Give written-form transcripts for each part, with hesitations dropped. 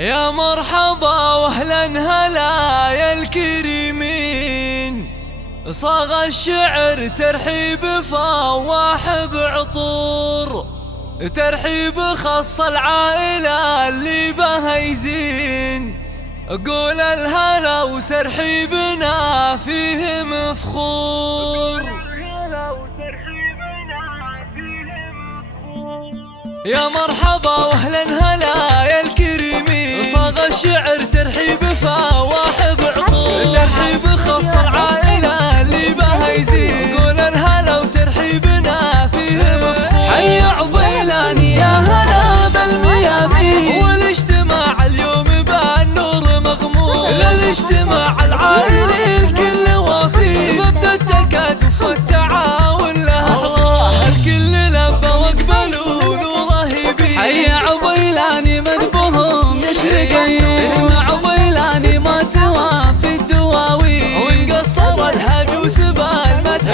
يا مرحبا واهلا هلا يا الكريمين، صاغ الشعر ترحيب فواح بعطور، ترحيب خص العائلة اللي بها يزين، قول الهلا وترحيبنا فيه مفخور. يا مرحبا واهلا هلا يا الكريمين، صاغ الشعر ترحيب فواح بعطور، ترحيب خص العائلة اللي بها يزين، قول الهلا وترحيبنا فيه مفخور. حي عبيلاني يا هلا بالميامين، والاجتماع اليوم بالنور مغمور، للاجتماع العائلي الكل وافي، مبدأ التكاتف والتعاون له الله، الكل لبى واقبلوا نوره يبين. حي عبيلاني من بهم يشرق عيون، اسمع عبيلاني ما توافي الدواوين، وانقصر الهجوس بالمدح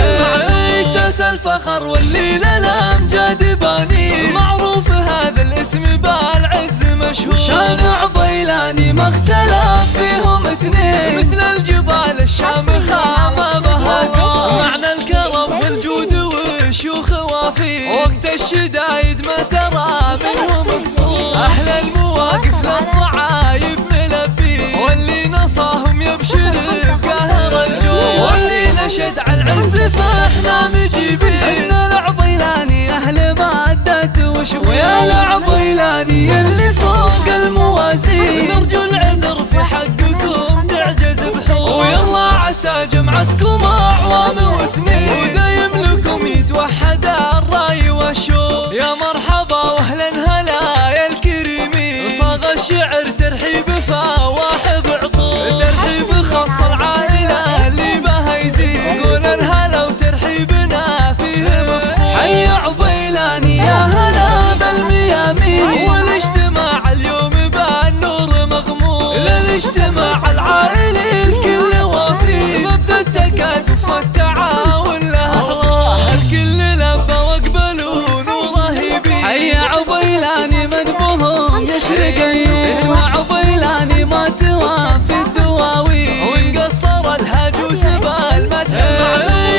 اساس الفخر واللي للامجاد باني، معروف هذا الاسم بالعز مشهور. شان عبيلاني ما اختلف فيهم اثنين، مثل الجبال الشامخة ما بها زين، معنى الكرم والجود والشيوخ وافي، وقت الشدايد ما ترى منهم قصور، احلى المواقف للصعايب ملبي، واللي نصاهم يبشر بقهر الجود، واللي نشد على العز فاحنا مجيبين. ان العبيلاني اهل مادة وشبه، ويا العبيلاني اللي فوق الموازين، نرجو العذر في حقكم تعجز بحور، ويلا عسى جمعتكم اعوام وسنين، ودايم لكم يتوحد الراي والشور. يا مرحبا واهلا هلا يا الكريمين، صاغ الشعر ترحيب فواح بعطور، ترحيب خاص العائلة اللي بها يزين، قول الهلا وترحيبنا فيه مفخور. حي عبيلاني يا هلا بالميامين، والاجتماع اليوم بالنور مغمور، للاجتماع العائلي الكل وافي، مبدأ التكاتف والتعاون له الله، الكل لبى واقبلوا نوره يبين. حي عبيلاني من بهم يشرق عيون، اسمع عبيلاني ما توافي الدواوين، وانقصر الهجوس بالمدح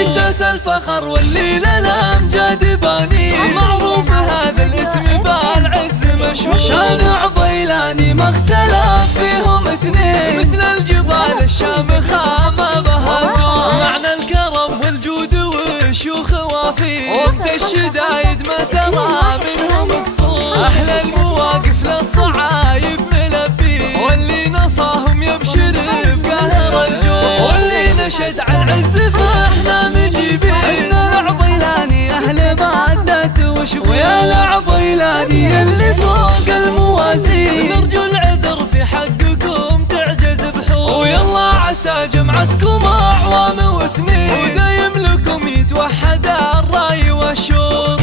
اساس الفخر واللي للامجاد باني، معروف هذا الاسم بالعز مشهور. شان عبيلاني ما اختلف فيهم اثنين، مثل الجبال الشامخة ما بها زين، معنى الكرم والجود والشيوخ وافي، وقت الشدايد ما ترى منهم قصور، احلى المواقف للصعايب ملبي، واللي نصاهم يبشر بقهر الجود، واللي نشد على العز فاحنا مجيبين. ان العبيلاني اهل مادة وشبه، ويا العبيلاني اللي فوق الموازين، نرجو العذر في حقكم تعجز بحور، ويلا عسى جمعتكم اعوام وسنين، ودايم لكم يتوحد الراي والشور.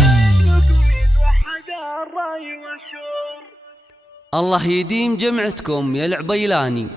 الله يديم جمعتكم يا العبيلاني.